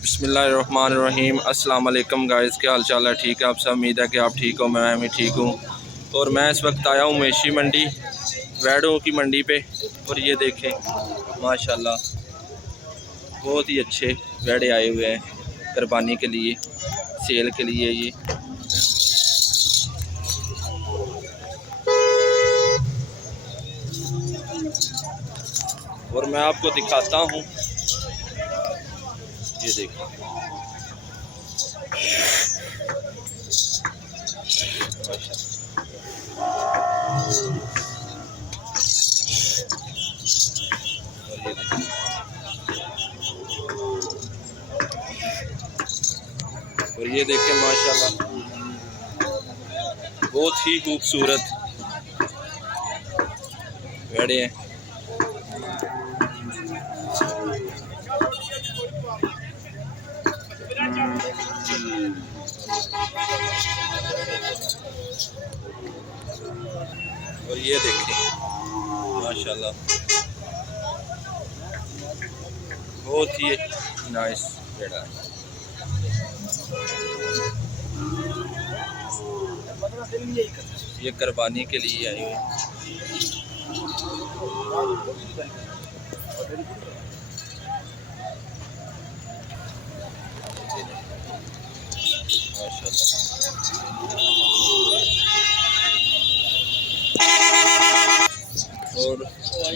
बिस्मिल्लाहिर्रहमानिर्रहीम। अस्सलाम वालेकुम गाइस, क्या हाल चाल है? ठीक है आप सब? उम्मीद है कि आप ठीक हो, मैं भी ठीक हूँ। और मैं इस वक्त आया हूँ मेशी मंडी, वैड़ों की मंडी पे। और ये देखें माशाल्लाह बहुत ही अच्छे वैड़े आए हुए हैं कुर्बानी के लिए, सेल के लिए। ये और मैं आपको दिखाता हूँ, ये देखिए और ये देखें माशाल्लाह बहुत ही खूबसूरत वैड़े हैं। और ये देखें माशाल्लाह बहुत ही नाइस वेड़ा है। ये कुर्बानी के लिए आई हुई। और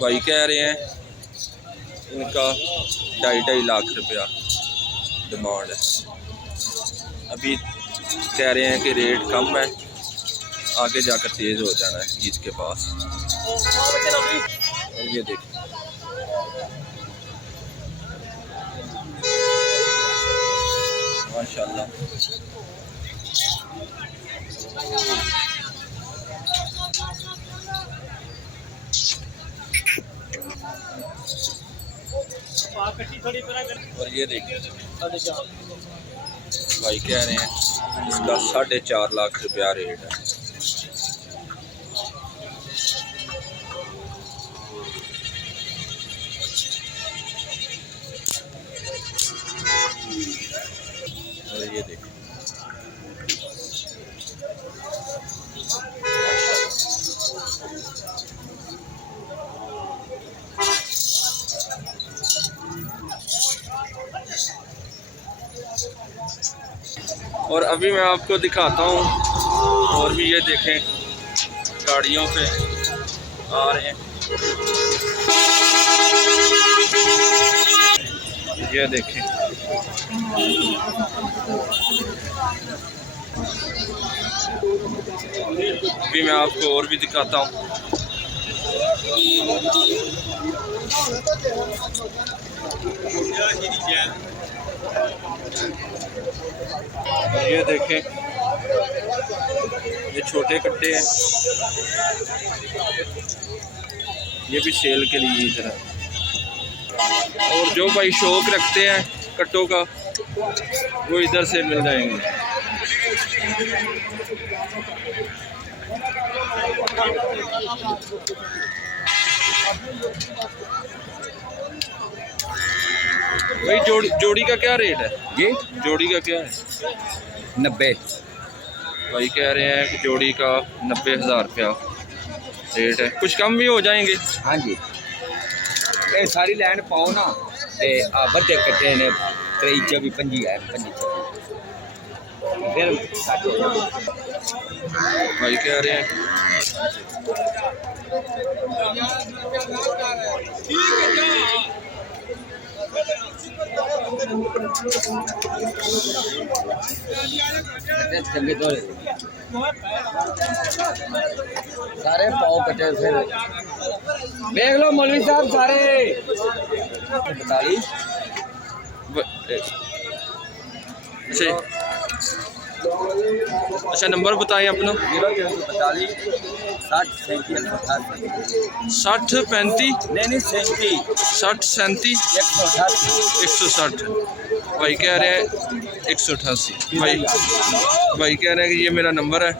भाई कह रहे हैं इनका 2.5 लाख रुपया डिमांड है। अभी कह रहे हैं कि रेट कम है, आगे जाकर तेज़ हो जाना है ईद के पास। और ये देखिए माशाल्लाह और ये देखिए भाई कह रहे हैं इसका 4.5 लाख रुपया रेट है। और ये देखिए और अभी मैं आपको दिखाता हूँ। और भी ये देखें गाड़ियों पे आ रहे हैं, ये देखें अभी मैं आपको और भी दिखाता हूँ। ये देखें ये छोटे कट्टे हैं, ये भी सेल के लिए इधर है। और जो भाई शौक रखते हैं कट्टों का वो इधर से मिल जाएंगे। भाई जोड़ी का क्या रेट है? ये जोड़ी का क्या है? 90। भाई कह रहे हैं कि जोड़ी का 90,000 रुपया रेट है, कुछ कम भी हो जाएंगे। हाँ जी, ये सारी लैंड पाओ ना ते बड़े कट्टे ने 23-24 है 25 फिर भाई कह रहे हैं चंगे तो सारे पाओ कटे फिर देख लो मौलवी साहब सारे 45। अच्छा नंबर बताएं अपना। 045 60 60 37 35 नहीं 37 60 37 160। भाई कह रहे हैं 188। भाई कह रहे हैं कि ये मेरा नंबर है,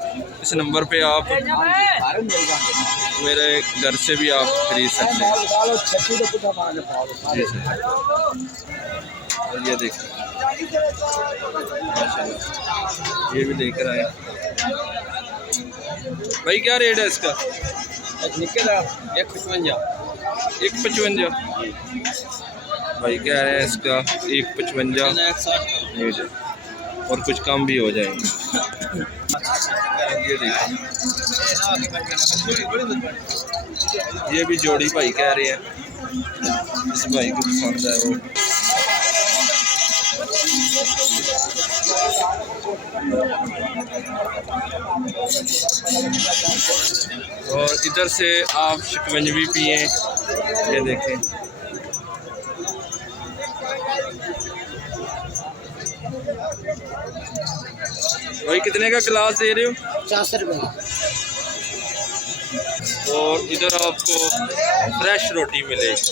इस नंबर पे आप मेरे घर से भी आप खरीद सकते हैं। जी सर। और ये देखिए माशाल्लाह, ये भी लेकर आए भाई। क्या रेट है इसका? निकल 155। 155 भाई कह रहे हैं इसका 155। और कुछ कम भी हो जाएंगे। ये देखिए, ये भी जोड़ी भाई कह रहे हैं, इस भाई को पसंद है वो। और इधर से आप शिकंजी पिए, ये देखें। भाई कितने का गिलास दे रहे हो? 400 रुपये। और इधर आपको फ्रेश रोटी मिलेगी।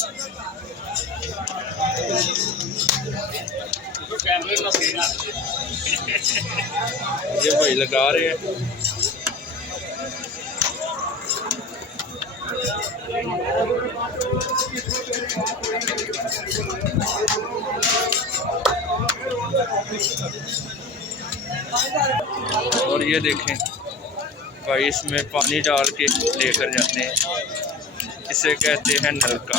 ये भाई लगा रहे हैं। और ये देखें भाई, इसमें पानी डाल के लेकर जाते हैं, इसे कहते हैं नलका।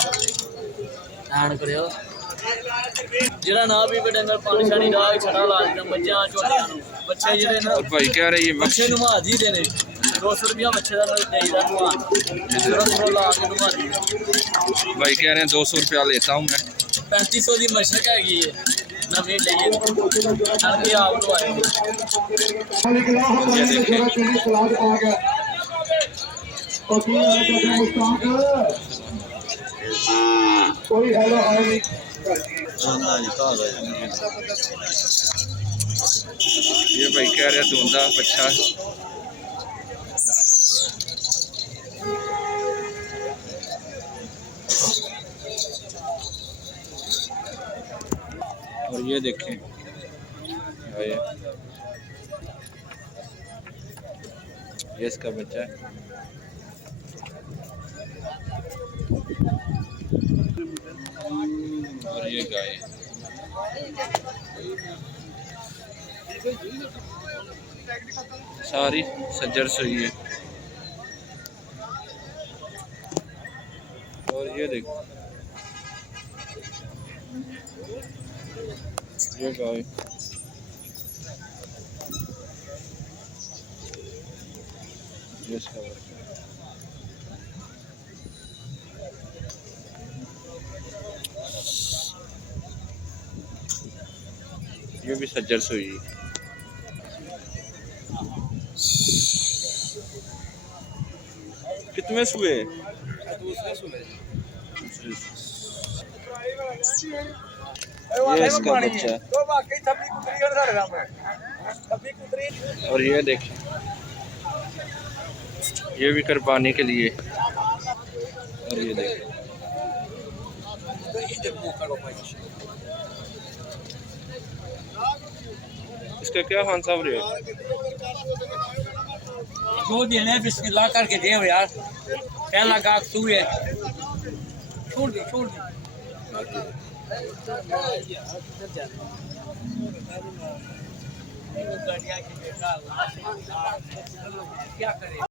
ਜਿਹੜਾ ਨਾ ਵੀ ਡੰਗਰ ਪਾਣੀ ਛਾਣੀ ਡਾ ਕੇ ਛੜਾ ਲਾ ਦਿੰਦਾ ਮੱਝਾਂ ਝੋਟੀਆਂ ਨੂੰ। ਬੱਚੇ ਜਿਹੜੇ ਨਾ और भाई कह रहे ये ਬੱਚੇ ਨੂੰ ਨਵਾ ਦਈਦੇ ਨੇ, 200 रुपया ਬੱਚੇ ਦਾ ਦੇਈਦਾ ਨਵਾ ਥੋੜਾ ਲਾ ਕੇ ਨਵਾ ਦਈਦਾ। भाई कह रहे हैं 200 रुपया लेता हूँ मैं। 3500 ਦੀ ਮਸ਼ਕ ਹੈਗੀ ਹੈ ਨਵੀਂ ਲਈਏ ਨਲਕੇ ਆਪ ਲਵਾਏ। ये देखें कोई हेलो हाय नहीं। ये भाई कह रहे हैं धुंधा बच्चा। और ये देखें भाई, ये इसका बच्चा है। और ये गाय सारी सज्जर सुई है। और ये देखो ये गाय, ये इसका बच्चा। ये भी सज्जर सुई। कितने सुए? ये इसका बच्चा। और ये देखिए, ये भी कुर्बानी के लिए। और ये देखिए इसका क्या खान साहब रेट? जो देने बिस्मिल्लाह करके दे यार, पहला गाहक तू है। छोड़ दे क्या करे।